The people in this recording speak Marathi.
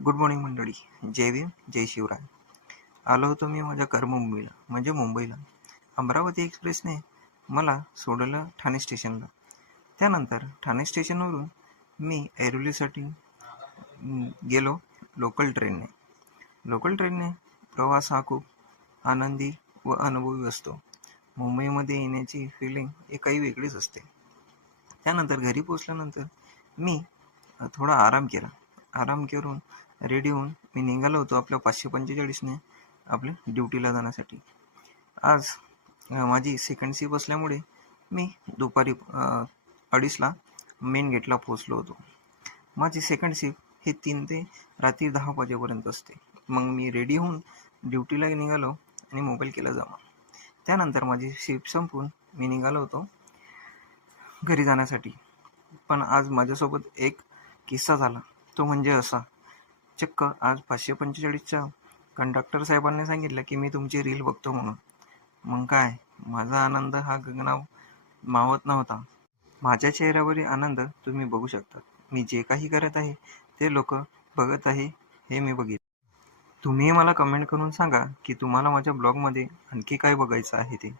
गुड मॉर्निंग मंडळी. जय भीम, जय शिवराय. आलो होतो मी माझ्या कर्मभूमीला म्हणजे मुंबईला. अमरावती एक्सप्रेसने मला सोडलं ठाणे स्टेशनला. त्यानंतर ठाणे स्टेशनवरून मी ऐरोलीसाठी गेलो लोकल ट्रेनने. प्रवास हा खूप आनंदी व अनुभवी असतो. मुंबईमध्ये येण्याची फिलिंग एक काही वेगळीच असते. त्यानंतर घरी पोचल्यानंतर मी थोडा आराम केला. आराम करून रेडी होऊन मी निघालो होतो आपल्या 545ने आपल्या ड्युटीला जाण्यासाठी. आज माझी सेकंड शिफ्ट असल्यामुळे मी दुपारी 2:30ला मेन गेटला पोचलो होतो. माझी सेकंड शिफ्ट हे 3 ते रात्री 10 वाजेपर्यंत असते. मग मी रेडी होऊन ड्युटीला निघालो आणि मोबाईल केला जमा. त्यानंतर माझी शिफ्ट संपून मी निघालो होतो घरी जाण्यासाठी. पण आज माझ्यासोबत एक किस्सा झाला. तो म्हणजे असा, चक्क आज 545च्या कंडक्टर साहेबांनी सांगितलं की मी तुमची रील बघतो म्हणून. मग काय, माझा आनंद हा गगनाव मावत नव्हता. माझ्या चेहऱ्यावरील आनंद तुम्ही बघू शकता. मी जे काही करत आहे ते लोक बघत आहे हे मी बघितलं. तुम्ही मला कमेंट करून सांगा की तुम्हाला माझ्या ब्लॉगमध्ये आणखी काय बघायचं आहे ते.